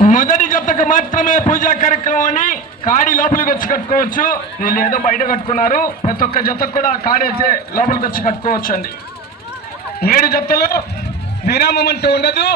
మొదటి జతకు మాత్రమే పూజా కార్యక్రమాన్ని కాడి లోపలికి వచ్చి కట్టుకోవచ్చు. వీళ్ళు ఏదో బయట కట్టుకున్నారు. ప్రతి ఒక్క జతకు కూడా కాడి అయితే లోపలికి వచ్చి కట్టుకోవచ్చు అండి. 7 జతలు విరామం అంటూ ఉండదు.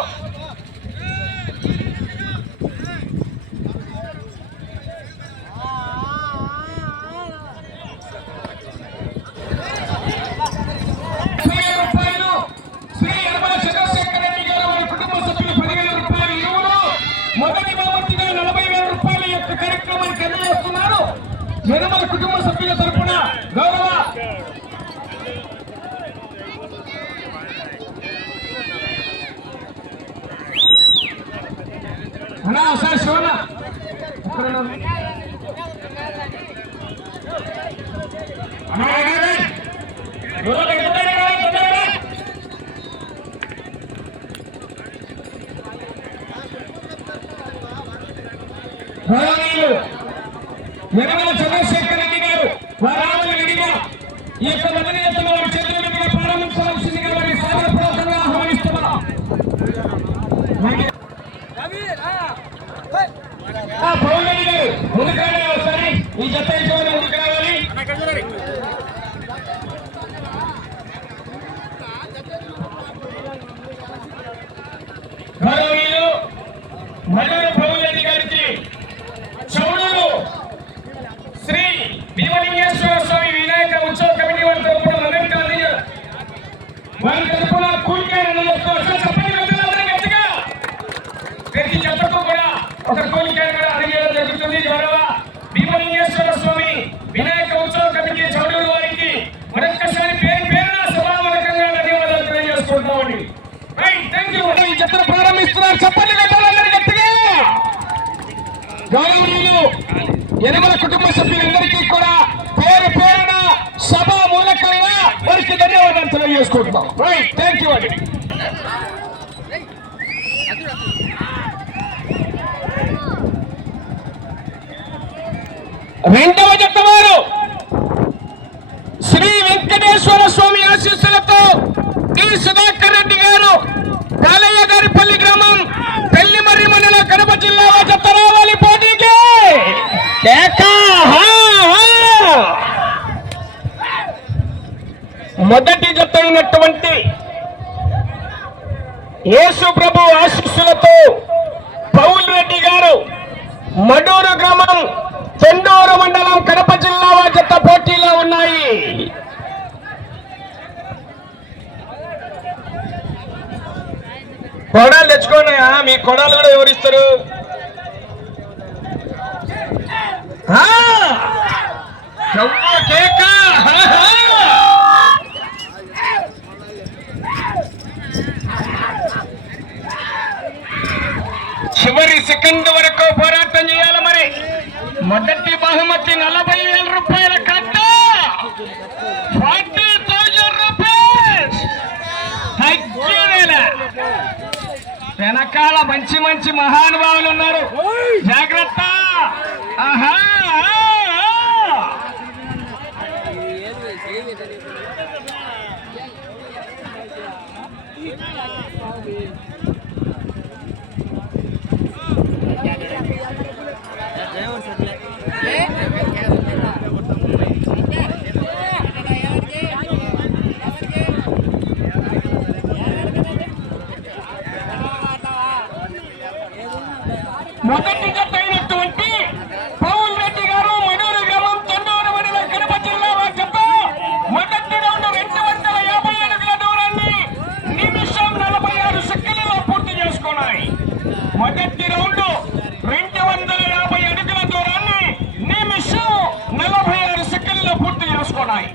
యనమల కుటుంబ సభ్యుల తరపున గౌరవ అన్నా సార్ శివన్న యనమల చంద్రశేఖర్ రెడ్డి గారు వారాలు విడిగా ఈ యొక్క మొదటి జతలో వారి చేతుల మీదుగా ప్రారంభించవలసిందిగా వారి సాదరపూర్వకంగా ఆహ్వానిస్తున్నాం. పౌర్ణమి గారు ముందుకు రావాలి. ఒకసారి ఈ జత యజమాని ముందుకు రావాలి. గౌరవనీయులు మల్లూరు పౌర్ణమి గారికి చౌడూరు శ్రీ భీమలింగేశ్వర స్వామి వినాయక ఉత్సవ కమిటీ వారి తరపున వారి తరపున ప్రతి జతకు కూడా ఒక కోరికను కూడా అడిగేయడం జరుగుతుంది. గౌరవ భీమలింగేశ్వర స్వామి వినాయక ఉత్సవ కమిటీ చౌడూరు వారికి మరొక్కసారి పేరున సభాముఖంగా ధన్యవాదాలు తెలియజేసుకుంటామండి. ఈ జతను ప్రారంభిస్తున్నారు. చెప్పండి గట్టిగా. గౌరవనీయులు యనమల కుటుంబ సభ్యులందరికీ కూడా పేరున సభా మూలకంగా వారికి ధన్యవాదాలు తెలియజేసుకుంటున్నాం. థ్యాంక్ యూ అండి. రెండవ జత వారు శ్రీ వెంకటేశ్వర స్వామి ఆశీస్సులతో డి సుధాకర్ రెడ్డి గారు కాలయ్య గారిపల్లి గ్రామం పెళ్లిమర్రి మండలం కడప జిల్లా జత రావాలి పోటీకి. మొదటి జత అయినటువంటి యేసు ప్రభు ఆశీస్సులతో పౌల్ రెడ్డి గారు మడూరు గ్రామం చెండూరు మండలం కడప జిల్లా జత పోటీలో ఉన్నాయి. కొడాలు తెచ్చుకోండియా. మీ కొడాలు కూడా ఎవరిస్తారు? చివరి సెకండ్ వరకు పోరాటం చేయాలి. మరి మొదటి బహుమతి 40,000 రూపాయల కట్ట, 40,000 రూపీస్. వెనకాల మంచి మంచి మహానుభావులు ఉన్నారు. జాగ్రత్త. మొదటి జత అయినటువంటి పౌల్ రెడ్డి గారు మడూరు గ్రామం చెండూరు మండలం కడప జిల్లా జత మొదటి రౌండ్ 250 అడుగుల దూరాన్ని నిమిషం 46 సెకండ్లలో పూర్తి చేసుకున్నాయి. మొదటి రౌండ్ 250 అడుగుల దూరాన్ని నిమిషం 46 సెకండ్లలో పూర్తి చేసుకున్నాయి.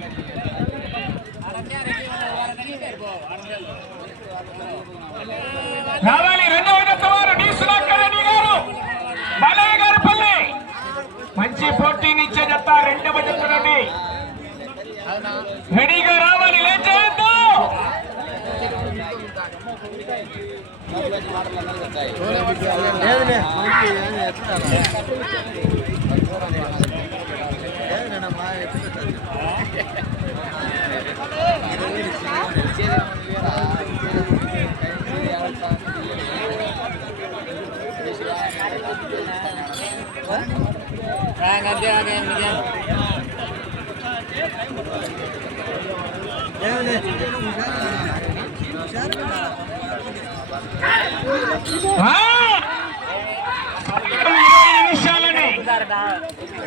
రావాలి రెండవ జత వారు డి సుధాకర్ రెడ్డి గారు బాలయ్య గారిపల్లి. మంచి పోటీనిచ్చే జత రెండవ జత నుండి రెడీగా రావాలి. లేచేద్దు.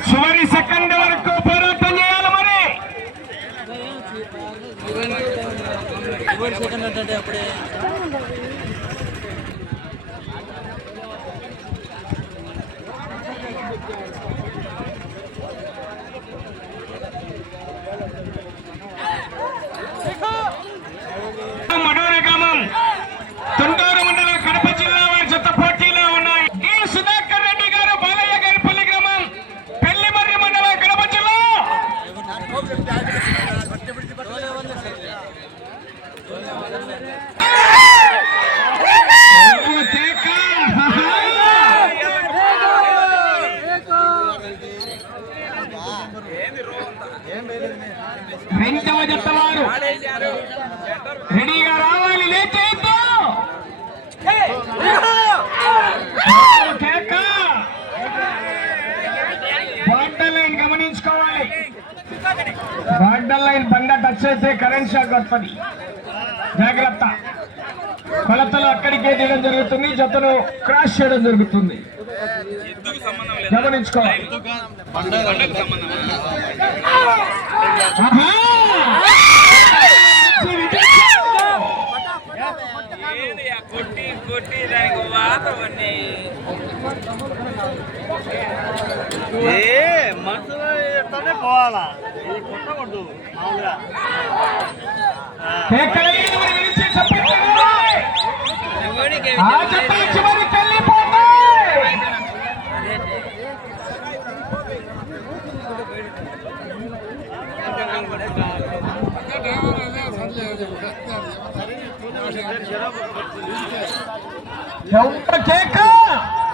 చివరి సెకండ్ వరకు పోరాటం చేయాలి. మరి సెకండ్ అంటే అప్పుడే మడూరు గ్రామం తుంటూరు మండలం కడప జిల్లా వారి జత పోటీలో ఉన్నాయి. ఈ సుధాకర్ రెడ్డి గారు బాలయ్య గారిపల్లి గ్రామం పెళ్లిమర్రి మండలం కడప జిల్లా. రెండవ జత వారు రెడీగా రావాలి. లేచేద్దు బార్డర్ లైన్ గమనించుకోవాలి. బార్డర్ లైన్ బండ టచ్ అయితే కరెంట్ షాక్ వస్తుంది. జాగ్రత్త. కొలతలు అక్కడికే తీయడం జరుగుతుంది. జతను క్రాష్ చేయడం జరుగుతుంది. గమనించుకోవాలి. కొట్టి దానికి వాతవన్నీ మనసులో పోవాలా. ఇది కొట్టకూడదు మామూలుగా.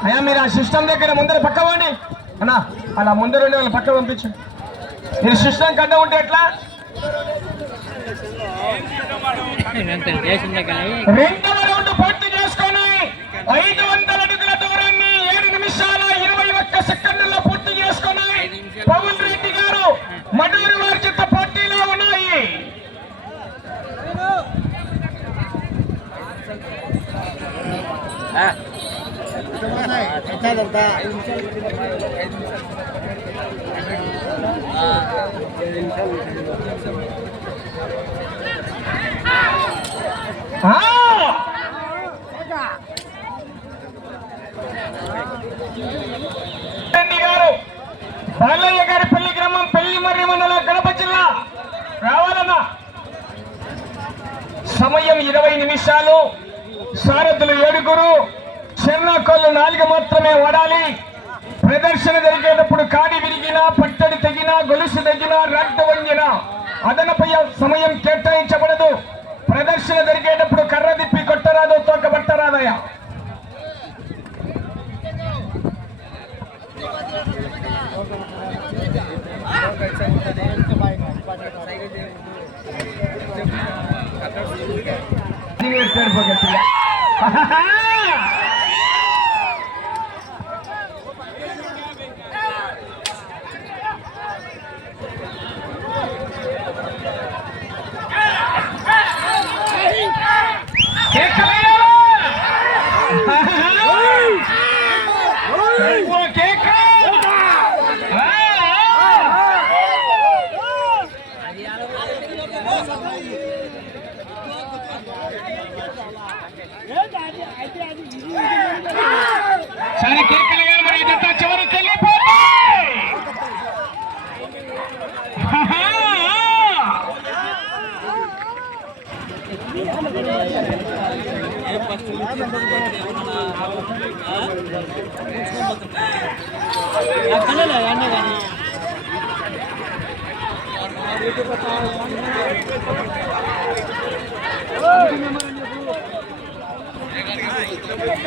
అయ్యా మీరు ఆ సిస్టమ్ దగ్గర ముందర పక్క పోండి అన్నా. అలా ముందర ఉండే వాళ్ళు పక్క పంపించు. మీరు సిస్టమ్ కట్ట ఉంటే ఎట్లా? రెండవ రౌండ్ పూర్తి చేసుకొని 500 అడుగుల దూరాన్ని 7 నిమిషాల 21 సెకండ్లలో పూర్తి చేసుకొని పవన్ రెడ్డి గారు మడూరు వారి చేత పోటీలో ఉన్నాయి. గారు బాలయ్య గారి పెళ్లి గ్రామం పెళ్లిమర్రి మండలం కడప జిల్లా రావాలన్నా. సమయం 20 నిమిషాలు. సారథులు 7. చెర్నాకోళ్ళు 4 మాత్రమే వాడాలి. ప్రదర్శన జరిగేటప్పుడు కాడి విరిగినా, పట్టడి తెగినా, గొలుసు తెగినా, రక్త వంగినా అదనపై సమయం కేటాయించబడదు. ప్రదర్శన జరిగేటప్పుడు కర్ర తిప్పి కొట్టరాదు, తోకబట్టరాదయ్యా. సరే కేకలు గారు మరి ఇదంతా చివరికి వెళ్ళిపోతాయి.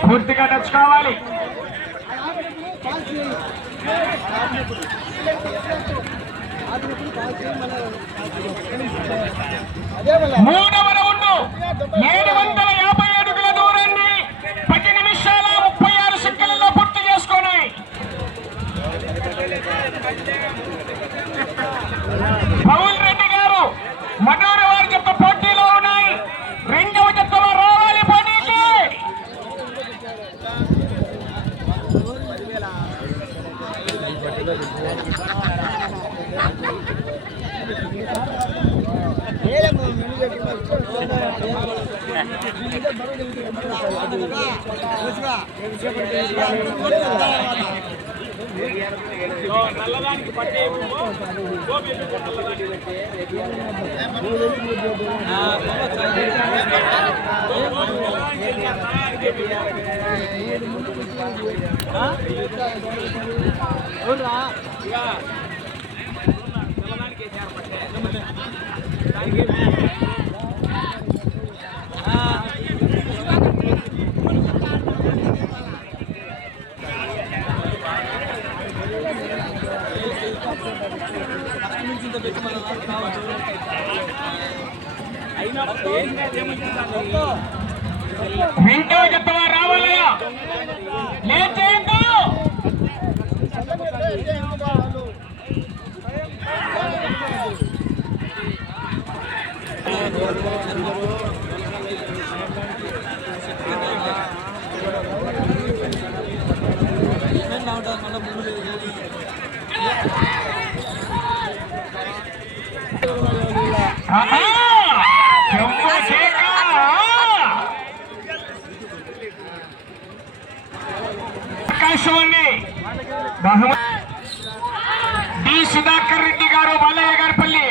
పూర్తిగా టచ్ కావాలి. మూడవ రౌండ్ 750 అడుగుల దూరాన్ని 10 నిమిషాల 36 సెకండ్లలో పూర్తి చేసుకోవాలి. నల్లదానికి పట్టే వింటూ చెప్తావా రావాలయ్యా లేచేందు ఆకాశవాణి డి సుధాకర్ రెడ్డి గారు బాలయ్య గారిపల్లి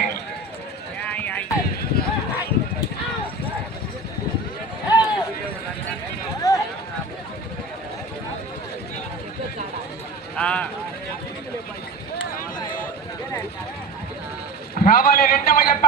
రావాలి రెండవ జత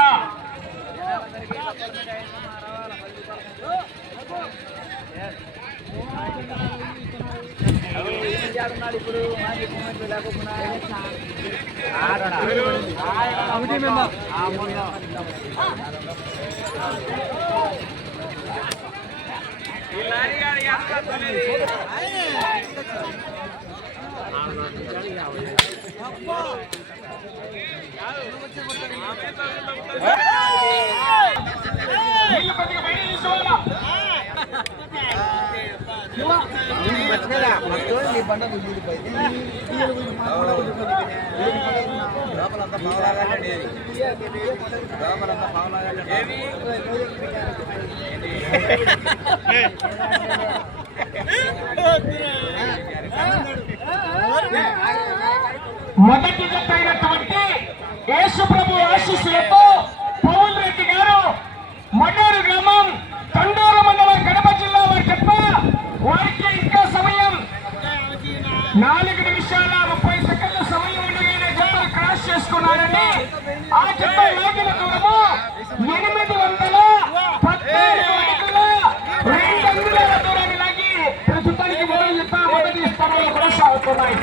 మొదటి జత అయినటువంటి యేసుప్రభు ఆశీస్సులతో పవన్ రెడ్డి గారు మడూరు గ్రామం తండూరు మండలం కడప జిల్లా వారు చెప్ప వారికి ఇంకా సమయం 4 నిమిషాల 30 సెకండ్ల సమయం ఉండగానే జతలు క్రాస్ చేసుకున్నారండి. ఆ జత లాగిన దూరము 814 అడుగుల 2 అంగుళాల దూరాన్ని లాగి ప్రస్తుతానికి మొదటి స్థానంలో కొనసాగుతున్నాయి.